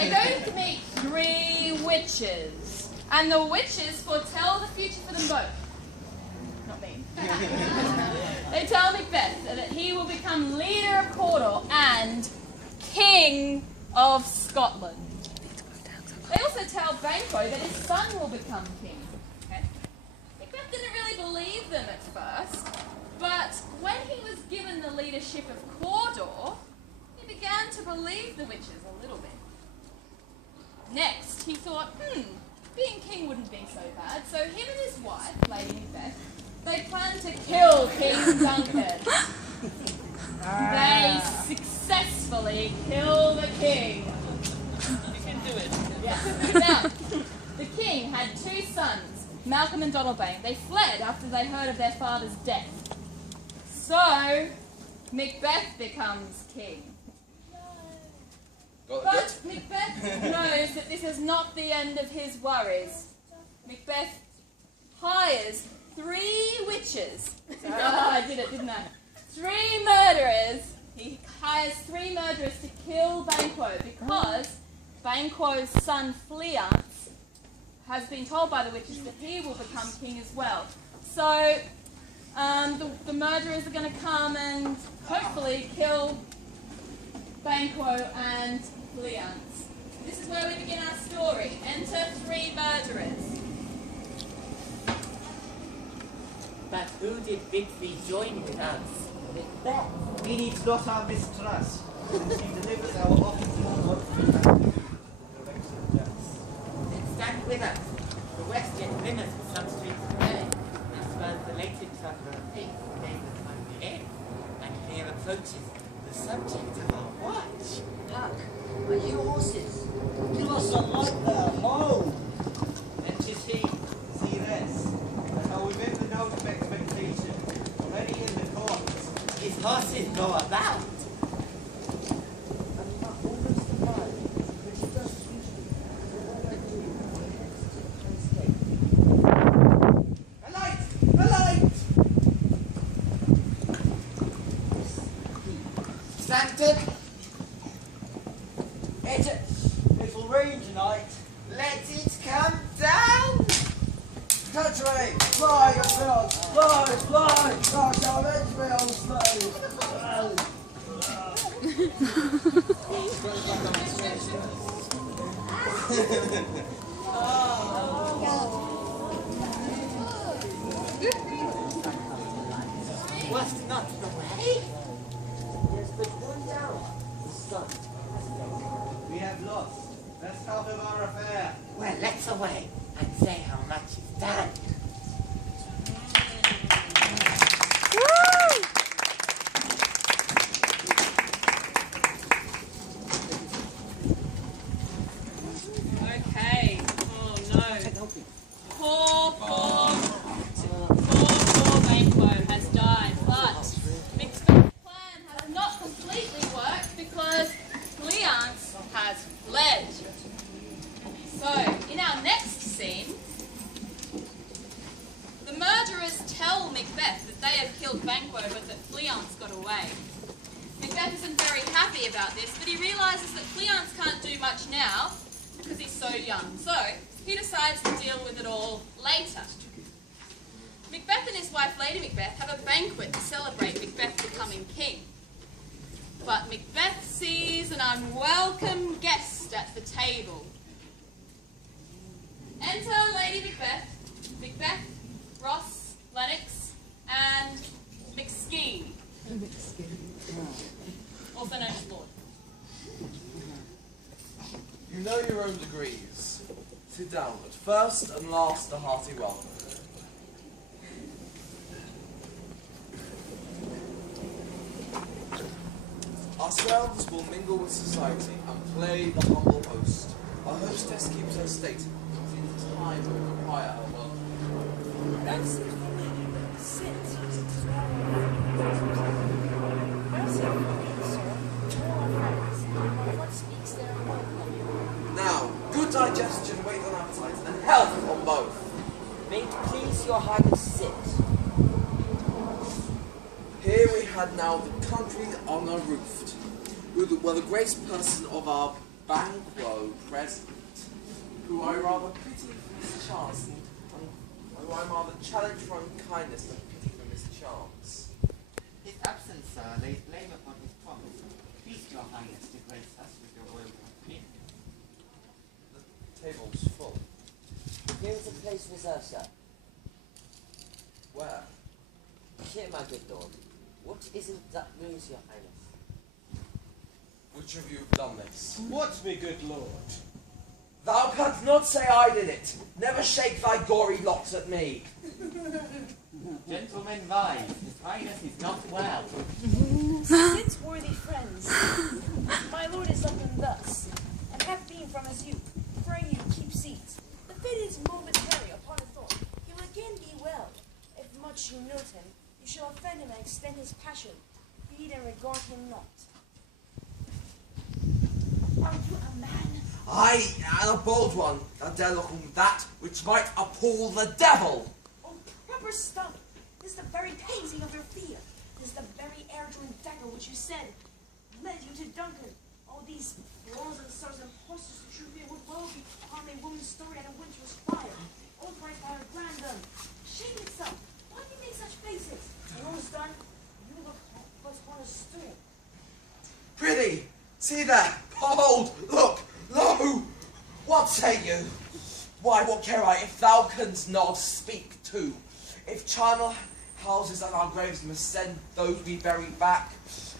They go to meet 3 witches, and the witches foretell the future for them both. Not me. They tell Macbeth that he will become leader of Cawdor and King of Scotland. They also tell Banquo that his son will become king. Okay? Macbeth didn't really believe them at first, but when he was given the leadership of Cawdor, he began to believe the witches a little bit. Next, he thought, being king wouldn't be so bad, so him and his wife, Lady Macbeth, they planned to kill King Duncan. They successfully kill the king. You can do it. Yeah. Now, the king had 2 sons, Malcolm and Donalbain. They fled after they heard of their father's death. So, Macbeth becomes king. But Macbeth knows that this is not the end of his worries. Macbeth hires 3 witches. I did it, didn't I? 3 murderers. He hires 3 murderers to kill Banquo because Banquo's son Fleance has been told by the witches that he will become king as well. So the murderers are going to come and hopefully kill Banquo and Fleance. This is where we begin our story. Enter 3 murderers. But who did Bigby join with us? Macbeth. He needs not our mistrust, since he delivers our offices monthly back to Then stand with us. The West End glimmers for some streets away. As well as the latent suffer of faith, they will find the end. And here approaches the subject of our watch. Hark, are you horses? Give us a light there, ho! And 'tis he, see this, and how within the note of expectation, already in the court, His horses go about. a light! A light! Stanton, It will rain tonight. let it come down. Country, fly yourselves, fly, fly, fly, shall let me on slave. Was not the way? There's but one down, the sun. We have lost. Let's talk of our affair. Well, let's away and say how much is done. Okay. Oh no. Poor Banquo has died. But Macbeth's plan has not completely worked because Fleance has fled. So, in our next scene, the murderers tell Macbeth that they have killed Banquo but that Fleance got away. Macbeth isn't very happy about this, but he realises that Fleance can't do much now because he's so young. So, he decides to deal with it all later. Macbeth and his wife, Lady Macbeth, have a banquet to celebrate Macbeth becoming king. But Macbeth sees an unwelcome guest at the table. Enter Lady Macbeth, Macbeth, Ross, Lennox, and McSkeen. Also known as Lord. You know your own degrees. Sit down. At first and last, a hearty welcome. Ourselves will mingle with society and play the humble host. Our hostess keeps her state. In time we require her welcome. Now, good digestion, weight on appetite, and health on both. May it please your highness sit. Here we had now the country honour roofed, where the grace person of our Banquo present, who I rather pity for mischance, and who I rather challenge for unkindness than pity for mischance. His absence, sir, lays blame upon his promise. Please, your highness, to grace us with your royal company. The table's full. Here is a place reserved, sir. Where? Here, my good lord. What is it that brings your highness? Which of you have done this? What, me good lord? Thou canst not say I did it. Never shake thy gory locks at me. Gentlemen, rise. His highness is not well. Sit, worthy friends. My lord is up and thus, and hath been from his youth. Pray you keep seat. The fit is momentary upon a thought. He will again be well. If much you note him, you shall offend him and extend his passion. Feed and regard him not. Are you a man? I am a bold one, that dare look on that which might appall the devil. Oh, proper stuff! This is the very pacing of your fear. This is the very air to dagger which you said led you to Duncan. All these laws and stars and horses to true fear would well be on a woman's story at a winter's fire. Old right by her grandam. Shame itself. Why do you make such faces? When all is done, you look but on a stool. Prithee, see there, behold, look, lo! What say you? Why, what care I if thou canst not speak too? If charnel houses and our graves must send those we bury back,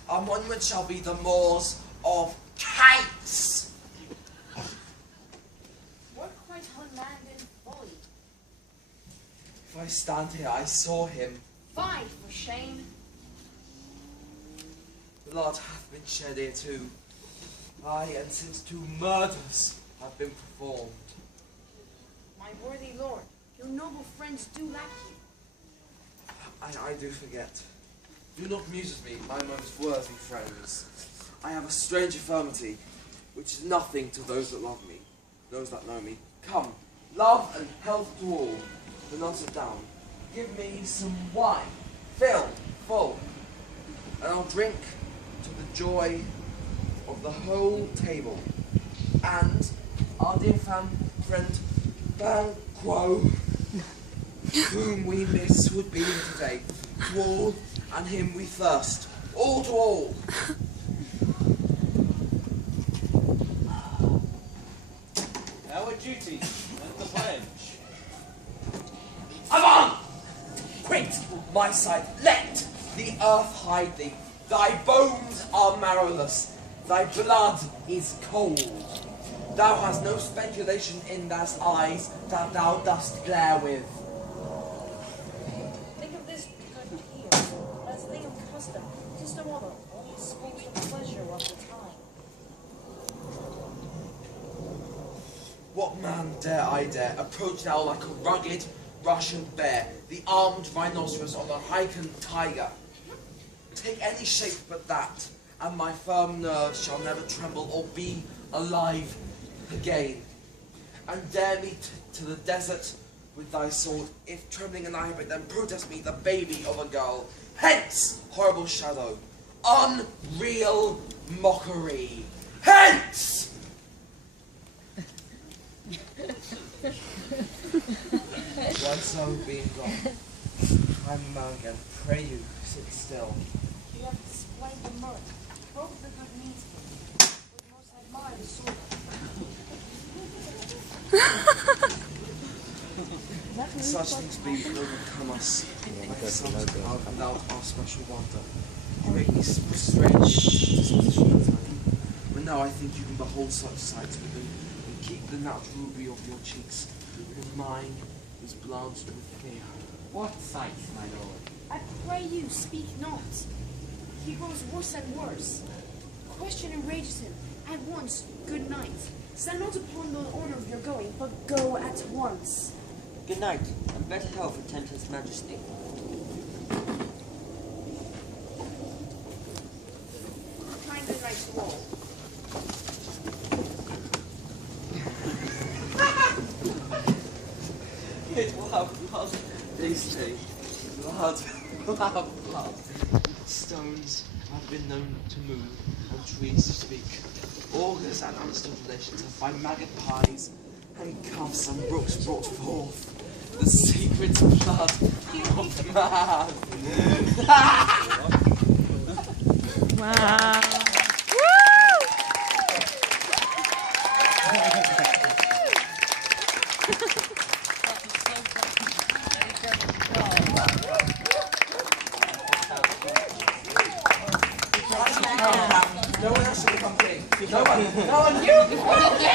our monument shall be the moors of kites. What quite unmanned in folly? If I stand here, I saw him. Fie for shame. Blood hath been shed here too. Aye, and since 2 murders have been performed. My worthy lord, your noble friends do lack you. I do forget. Do not muse with me, my most worthy friends. I have a strange infirmity, which is nothing to those that love me, those that know me. Come, love and health to all. Do not sit down. Give me some wine. Fill, full. And I'll drink to the joy of the whole table. And our dear friend Banquo, whom we miss, would be here today. To all and him we thirst. All to all. Our duty and the pledge. Avon! Quit my sight. Let the earth hide thee. Thy bones are marrowless. Thy blood is cold. Thou hast no speculation in those eyes that thou dost glare with. Think of this good here, as thing of custom, just no other, only speaks for pleasure of the time. What man dare I dare approach now like a rugged Russian bear, the armed rhinoceros or the hiking tiger? Take any shape but that, and my firm nerves shall never tremble or be alive again. And dare me to the desert with thy sword, if trembling and I, but then protest me the baby of a girl. Hence, horrible shadow, unreal mockery. Hence! Once I've been gone, I'm among again. Pray you, sit still. You have displayed the mirth, both the good means would most admire the sword. Such things be will become us, like sons without our special wonder. You make me strange disposition at time. But now I think you can behold such sights within and keep the natural ruby of your cheeks, and mine is blanched with fear. What sights, my lord? I pray you, speak not. He grows worse and worse. Question enrages him. At once, good night. Stand not upon the order of your going, but go at once. Good night, and better health attend His Majesty. Kind good night to all. It will have blood, they say. Blood, blood. Stones have been known to move, and trees to speak. augurs and understood relations have by magpies and cuffs and brooks brought forth the secret blood of man. Wow. No one else should become king. No one. You quote this!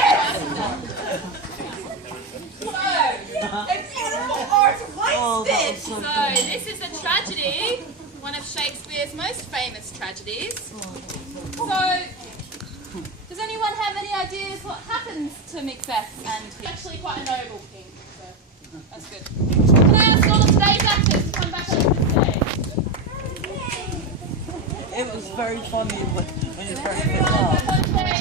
So, a beautiful art wasted! So, this is a tragedy, one of Shakespeare's most famous tragedies. So, does anyone have any ideas what happens to Macbeth? And he's actually quite a noble king, so that's good. Can I ask all of today's actors to come back onto the stage? It was very funny when you first Everyone back on stage.